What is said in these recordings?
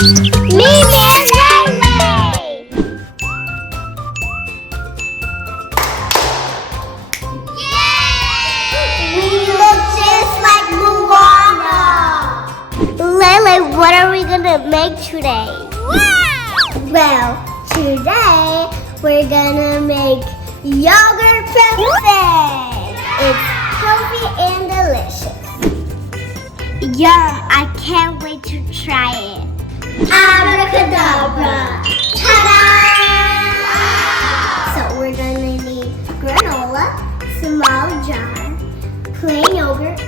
Mimi and Lele! Yay! We look just like Moana! Lele, what are we gonna make today? Wow! Well, today we're gonna make Yogurt Parfait! It's healthy and delicious. Yum! I can't wait to try it. Abracadabra! Ta-da! So we're gonna need granola, small jar, plain yogurt,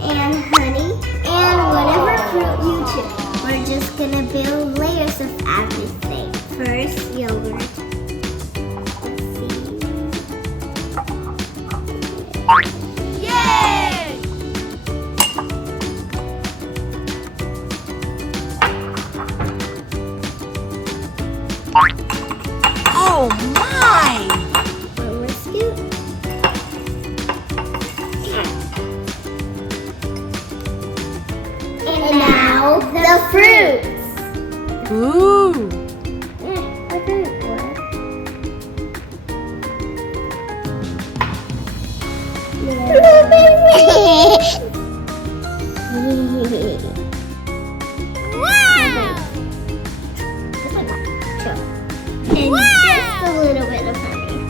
and honey, and whatever fruit you choose. We're just gonna build layers of everything. First, yogurt. Oh my! One more scoop. And now the fruits. Ooh! And just a little bit of honey.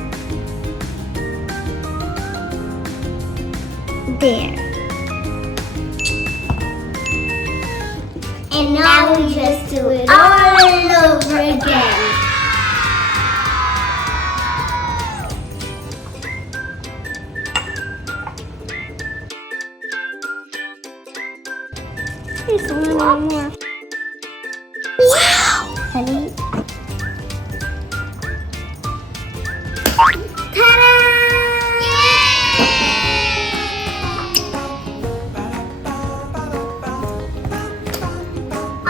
There. And now we just do it all over again. Here's a little more. Wow! Honey. Ta-da!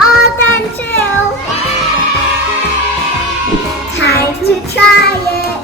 All done too. Time to try it.